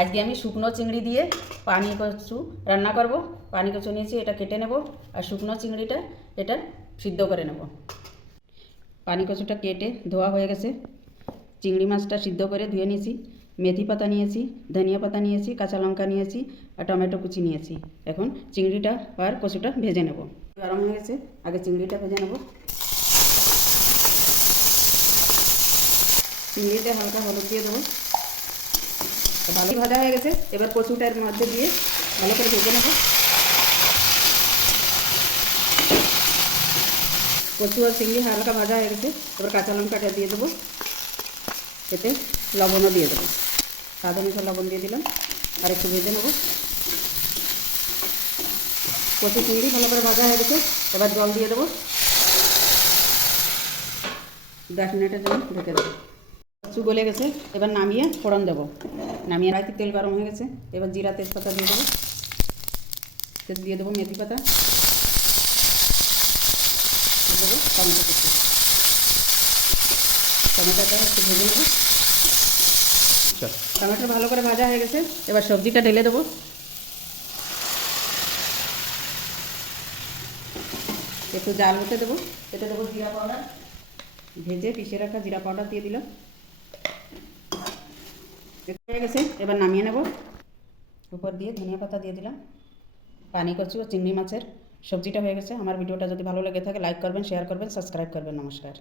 আজকে আমি শুকনো চিংড়ি দিয়ে পানি কচু রান্না করব। পানি কচু নিয়েছি, এটা কেটে নেব আর শুকনো চিংড়িটা এটা সিদ্ধ করে নেব। পানি কচুটা কেটে ধোয়া হয়ে গেছে। চিংড়ি মাছটা সিদ্ধ করে ধুয়ে নিয়েছি। মেথি পাতা নিয়েছি, ধনিয়া পাতা নিয়েছি, কাঁচা লঙ্কা নিয়েছি আর টমেটো কুচি নিয়েছি। এখন চিংড়িটা আর কচুটা ভেজে নেব। গরম হয়ে গেছে, আগে চিংড়িটা ভেজে নেব। চিংড়িতে হালকা হলুদ দিয়ে দেবো। ভালো ভাজা হয়ে গেছে। এবার কচুটার মধ্যে দিয়ে ভালো করে ভেজে নেব। কচু আর চিংড়ি হালকা ভাজা হয়ে গেছে। এবার কাঁচা লঙ্কাটা দিয়ে দেবো। এতে লবণও দিয়ে দেবো। স্বাদ অনুসারে লবণ দিয়ে দিলাম। আর একটু ভেজে নেব। কচু চিংড়ি ভালো করে ভাজা হয়ে গেছে। এবার জল দিয়ে দেবো। দশ মিনিটের জন্য ঢেকে দেবো। কচু গলে গেছে এবার নামিয়ে ফোড়ন দেবো। নামিয়ে রাখি তেল গরম হয়ে গেছে এবার জিরা তেজপাতা দিয়ে দেবো। তেল দিয়ে দেবো মেথি পাতা। দেবো টমেটো কুচি। টমেটোটা একটু ভেজে নেব। টমেটো ভালো করে ভাজা হয়ে গেছে এবার সবজিটা ঢেলে দেবো। একটু জাল হতে দেবো এতে দেবো জিরা পাউডার। ভেজে পিষে রাখা জিরা পাউডার দিয়ে দিলাম। হয়ে গেছে। এবার নামিয়ে নেব। উপর দিয়ে ধনিয়া পাতা দিয়ে দিলাম। পানি কচু ও চিংড়ি মাছের। সবজিটা হয়ে গেছে। আমার ভিডিওটা যদি ভালো লেগে থাকে লাইক করবেন শেয়ার করবেন সাবস্ক্রাইব করবেন। নমস্কার।